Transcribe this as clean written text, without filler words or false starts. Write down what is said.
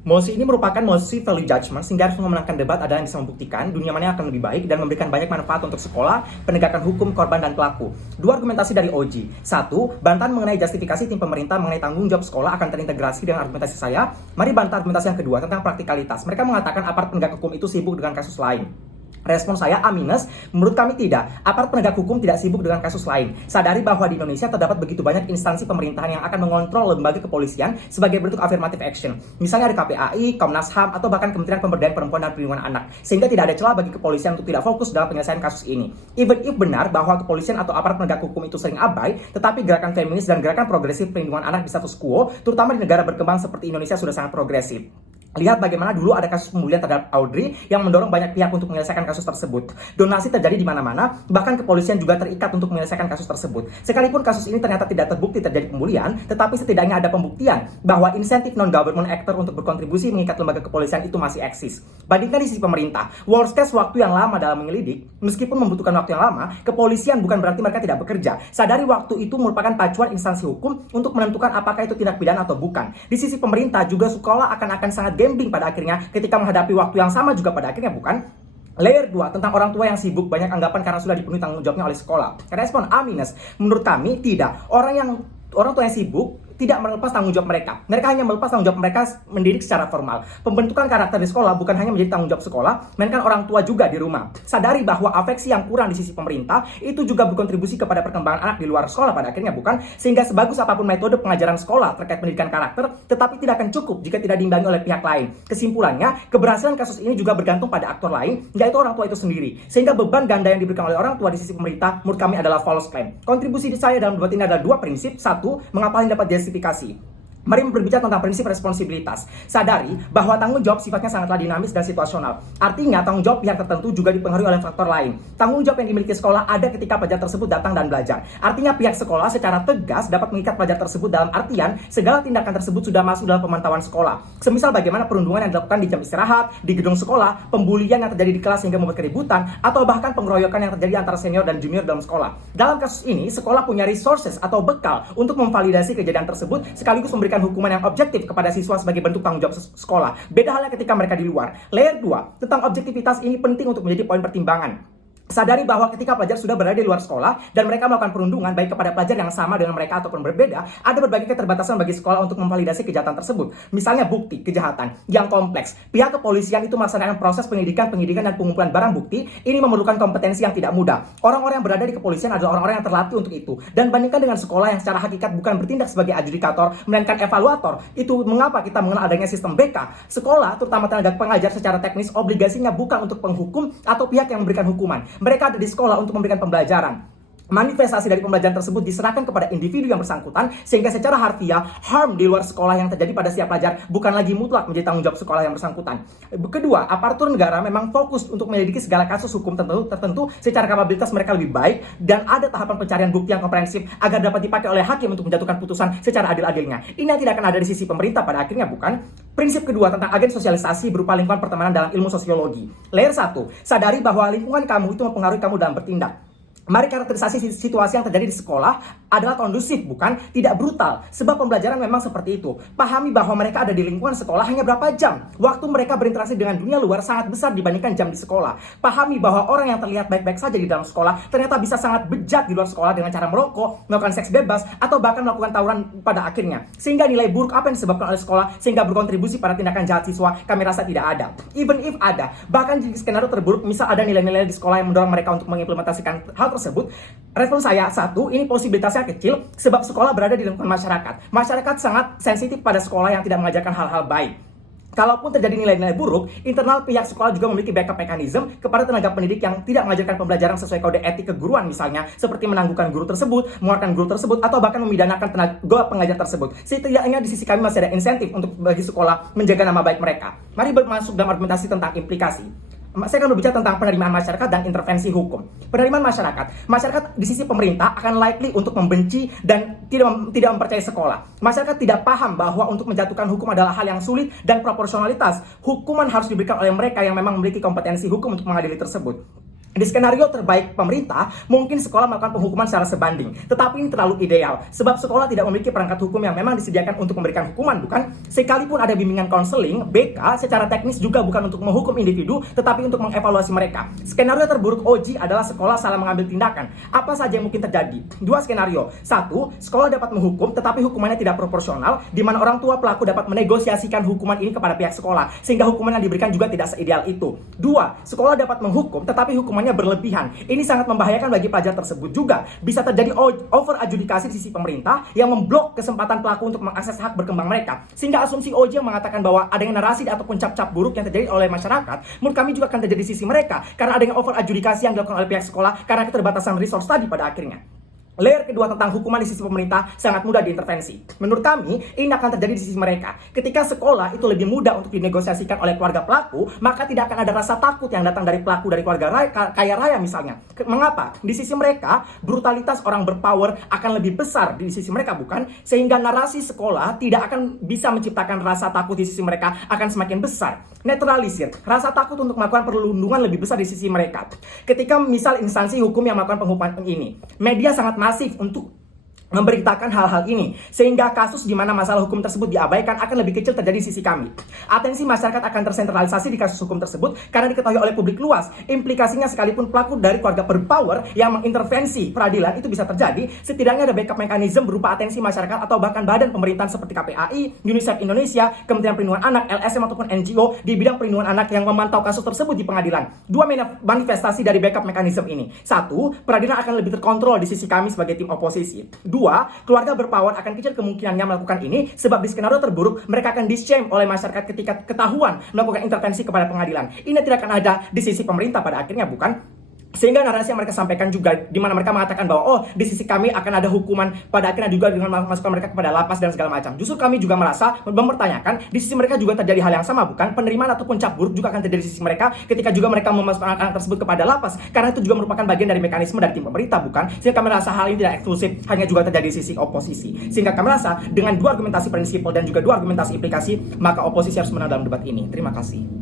Mosi ini merupakan mosi value judgment sehingga harus memenangkan debat adalah yang bisa membuktikan dunia mana yang akan lebih baik dan memberikan banyak manfaat untuk sekolah, penegakan hukum, korban, dan pelaku. Dua argumentasi dari Oji. Satu, bantahan mengenai justifikasi tim pemerintah mengenai tanggung jawab sekolah akan terintegrasi dengan argumentasi saya. Mari bantah argumentasi yang kedua tentang praktikalitas. Mereka mengatakan aparat penegak hukum itu sibuk dengan kasus lain. Respon saya A-, menurut kami tidak. Aparat penegak hukum tidak sibuk dengan kasus lain. Sadari bahwa di Indonesia terdapat begitu banyak instansi pemerintahan yang akan mengontrol lembaga kepolisian sebagai bentuk affirmative action. Misalnya ada KPAI, Komnas HAM, atau bahkan Kementerian Pemberdayaan Perempuan dan Perlindungan Anak. Sehingga tidak ada celah bagi kepolisian untuk tidak fokus dalam penyelesaian kasus ini. Even if benar bahwa kepolisian atau aparat penegak hukum itu sering abai, tetapi gerakan feminis dan gerakan progresif perlindungan anak di status quo, terutama di negara berkembang seperti Indonesia, sudah sangat progresif. Lihat bagaimana dulu ada kasus pembulian terhadap Audrey yang mendorong banyak pihak untuk menyelesaikan kasus tersebut. Donasi terjadi di mana-mana, bahkan kepolisian juga terikat untuk menyelesaikan kasus tersebut. Sekalipun kasus ini ternyata tidak terbukti terjadi pembulian, tetapi setidaknya ada pembuktian bahwa insentif non-government actor untuk berkontribusi mengikat lembaga kepolisian itu masih eksis. Bandingkan di sisi pemerintah, worst case waktu yang lama dalam menyelidik, meskipun membutuhkan waktu yang lama, kepolisian bukan berarti mereka tidak bekerja. Sadari waktu itu merupakan pacuan instansi hukum untuk menentukan apakah itu tindak pidana atau bukan. Di sisi pemerintah juga sekolah akan sangat gambling pada akhirnya ketika menghadapi waktu yang sama juga pada akhirnya, bukan? Layer 2 tentang orang tua yang sibuk, banyak anggapan karena sudah dipenuhi tanggung jawabnya oleh sekolah. Respon A-, menurut kami tidak. Orang tua yang sibuk tidak melepas tanggung jawab mereka. Mereka hanya melepas tanggung jawab mereka mendidik secara formal. Pembentukan karakter di sekolah bukan hanya menjadi tanggung jawab sekolah, melainkan orang tua juga di rumah. Sadari bahwa afeksi yang kurang di sisi pemerintah itu juga berkontribusi kepada perkembangan anak di luar sekolah pada akhirnya, bukan? Sehingga sebagus apapun metode pengajaran sekolah terkait pendidikan karakter, tetapi tidak akan cukup jika tidak diimbangi oleh pihak lain. Kesimpulannya, keberhasilan kasus ini juga bergantung pada aktor lain, yaitu orang tua itu sendiri. Sehingga beban ganda yang diberikan oleh orang tua di sisi pemerintah menurut kami adalah false claim. Kontribusi saya dalam debat ini adalah dua prinsip. Satu, mengapa ini dapat justifikasi. Mari berbicara tentang prinsip responsibilitas. Sadari bahwa tanggung jawab sifatnya sangatlah dinamis dan situasional. Artinya tanggung jawab pihak tertentu juga dipengaruhi oleh faktor lain. Tanggung jawab yang dimiliki sekolah ada ketika pelajar tersebut datang dan belajar. Artinya pihak sekolah secara tegas dapat mengikat pelajar tersebut dalam artian segala tindakan tersebut sudah masuk dalam pemantauan sekolah. Semisal bagaimana perundungan yang dilakukan di jam istirahat, di gedung sekolah, pembulian yang terjadi di kelas hingga membuat keributan, atau bahkan pengeroyokan yang terjadi antara senior dan junior dalam sekolah. Dalam kasus ini, sekolah punya resources atau bekal untuk memvalidasi kejadian tersebut sekaligus memberikan hukuman yang objektif kepada siswa sebagai bentuk tanggung jawab sekolah. Beda halnya ketika mereka di luar. Layer 2, tentang objektivitas ini penting untuk menjadi poin pertimbangan. Sadari bahwa ketika pelajar sudah berada di luar sekolah dan mereka melakukan perundungan baik kepada pelajar yang sama dengan mereka ataupun berbeda, ada berbagai keterbatasan bagi sekolah untuk memvalidasi kejahatan tersebut. Misalnya bukti kejahatan yang kompleks. Pihak kepolisian itu melaksanakan proses penyidikan dan pengumpulan barang bukti. Ini memerlukan kompetensi yang tidak mudah. Orang-orang yang berada di kepolisian adalah orang-orang yang terlatih untuk itu. Dan bandingkan dengan sekolah yang secara hakikat bukan bertindak sebagai adjudikator, melainkan evaluator. Itu mengapa kita mengenal adanya sistem BK. Sekolah, terutama tenaga pengajar secara teknis, obligasinya bukan untuk penghukum atau pihak yang memberikan hukuman. Mereka ada di sekolah untuk memberikan pembelajaran. Manifestasi dari pembelajaran tersebut diserahkan kepada individu yang bersangkutan, sehingga secara harfiah harm di luar sekolah yang terjadi pada setiap pelajar bukan lagi mutlak menjadi tanggung jawab sekolah yang bersangkutan. Kedua, aparatur negara memang fokus untuk menyelidiki segala kasus hukum tertentu secara kapabilitas mereka lebih baik dan ada tahapan pencarian bukti yang komprehensif agar dapat dipakai oleh hakim untuk menjatuhkan putusan secara adil-adilnya. Ini yang tidak akan ada di sisi pemerintah pada akhirnya, bukan? Prinsip kedua tentang agen sosialisasi berupa lingkungan pertemanan dalam ilmu sosiologi. Layer 1, sadari bahwa lingkungan kamu itu mempengaruhi kamu dalam bertindak. Mari karakterisasi situasi yang terjadi di sekolah adalah kondusif, bukan tidak brutal. Sebab pembelajaran memang seperti itu. Pahami bahwa mereka ada di lingkungan sekolah hanya berapa jam. Waktu mereka berinteraksi dengan dunia luar sangat besar dibandingkan jam di sekolah. Pahami bahwa orang yang terlihat baik-baik saja di dalam sekolah ternyata bisa sangat bejat di luar sekolah dengan cara merokok, melakukan seks bebas, atau bahkan melakukan tawuran pada akhirnya. Sehingga nilai buruk apa yang disebabkan oleh sekolah sehingga berkontribusi pada tindakan jahat siswa, kami rasa tidak ada. Even if ada, bahkan di skenario terburuk, misal ada nilai-nilai di sekolah yang mendorong mereka untuk mengimplementasikan hal tersebut, respon saya, satu, ini posibilitasnya kecil sebab sekolah berada di lingkungan masyarakat. Masyarakat sangat sensitif pada sekolah yang tidak mengajarkan hal-hal baik. Kalaupun terjadi nilai-nilai buruk, internal pihak sekolah juga memiliki backup mechanism kepada tenaga pendidik yang tidak mengajarkan pembelajaran sesuai kode etik keguruan, misalnya seperti menangguhkan guru tersebut, mengeluarkan guru tersebut, atau bahkan memidanakan tenaga pengajar tersebut. Setidaknya di sisi kami masih ada insentif untuk bagi sekolah menjaga nama baik mereka. Mari masuk dalam argumentasi tentang implikasi. Saya akan berbicara tentang penerimaan masyarakat dan intervensi hukum. Penerimaan masyarakat di sisi pemerintah akan likely untuk membenci dan tidak mempercayai sekolah. Masyarakat tidak paham bahwa untuk menjatuhkan hukum adalah hal yang sulit dan proporsionalitas. Hukuman harus diberikan oleh mereka yang memang memiliki kompetensi hukum untuk mengadili tersebut. Di skenario terbaik pemerintah, mungkin sekolah melakukan penghukuman secara sebanding. Tetapi ini terlalu ideal, sebab sekolah tidak memiliki perangkat hukum yang memang disediakan untuk memberikan hukuman, bukan? Sekalipun ada bimbingan konseling, BK secara teknis juga bukan untuk menghukum individu, tetapi untuk mengevaluasi mereka. Skenario terburuk OJI adalah sekolah salah mengambil tindakan. Apa saja yang mungkin terjadi? Dua skenario. Satu, sekolah dapat menghukum, tetapi hukumannya tidak proporsional, di mana orang tua pelaku dapat menegosiasikan hukuman ini kepada pihak sekolah, sehingga hukuman yang diberikan juga tidak seideal itu. Dua, sekolah dapat menghukum, tetapi hukumannya berlebihan. Ini sangat membahayakan bagi pelajar tersebut juga. Bisa terjadi over adjudikasi di sisi pemerintah yang memblok kesempatan pelaku untuk mengakses hak berkembang mereka. Sehingga asumsi OJI yang mengatakan bahwa adanya narasi ataupun cap-cap buruk yang terjadi oleh masyarakat, menurut kami juga akan terjadi di sisi mereka karena adanya over adjudikasi yang dilakukan oleh pihak sekolah karena keterbatasan resource tadi pada akhirnya. Layer kedua tentang hukuman di sisi pemerintah sangat mudah diintervensi. Menurut kami, ini akan terjadi di sisi mereka. Ketika sekolah itu lebih mudah untuk dinegosiasikan oleh keluarga pelaku, maka tidak akan ada rasa takut yang datang dari pelaku dari keluarga kaya raya misalnya. Mengapa? Di sisi mereka, brutalitas orang berpower akan lebih besar di sisi mereka, bukan? Sehingga narasi sekolah tidak akan bisa menciptakan rasa takut di sisi mereka akan semakin besar. Netralisir, rasa takut untuk melakukan perlindungan lebih besar di sisi mereka. Ketika misal instansi hukum yang melakukan penghukuman ini, media sangat masif untuk memberitakan hal-hal ini, sehingga kasus di mana masalah hukum tersebut diabaikan akan lebih kecil terjadi di sisi kami. Atensi masyarakat akan tersentralisasi di kasus hukum tersebut karena diketahui oleh publik luas. Implikasinya sekalipun pelaku dari keluarga berpower yang mengintervensi peradilan itu bisa terjadi, setidaknya ada backup mekanisme berupa atensi masyarakat atau bahkan badan pemerintahan seperti KPAI, UNICEF Indonesia, Kementerian Perlindungan Anak, LSM ataupun NGO di bidang perlindungan anak yang memantau kasus tersebut di pengadilan. Dua manifestasi dari backup mekanisme ini. Satu, peradilan akan lebih terkontrol di sisi kami sebagai tim oposisi. Dua, keluarga berpower akan kecil kemungkinannya melakukan ini sebab di skenario terburuk mereka akan di-shame oleh masyarakat ketika ketahuan melakukan intervensi kepada pengadilan. Ini tidak akan ada di sisi pemerintah pada akhirnya, bukan? Sehingga narasi yang mereka sampaikan juga di mana mereka mengatakan bahwa oh di sisi kami akan ada hukuman pada akhirnya juga dengan memasukkan mereka kepada lapas dan segala macam. Justru kami juga merasa mempertanyakan di sisi mereka juga terjadi hal yang sama, bukan? Penerimaan ataupun cap buruk juga akan terjadi di sisi mereka ketika juga mereka memasukkan anak-anak tersebut kepada lapas karena itu juga merupakan bagian dari mekanisme dari tim pemerintah, bukan? Sehingga kami merasa hal ini tidak eksklusif hanya juga terjadi di sisi oposisi. Sehingga kami merasa dengan dua argumentasi prinsipal dan juga dua argumentasi implikasi maka oposisi harus menang dalam debat ini. Terima kasih.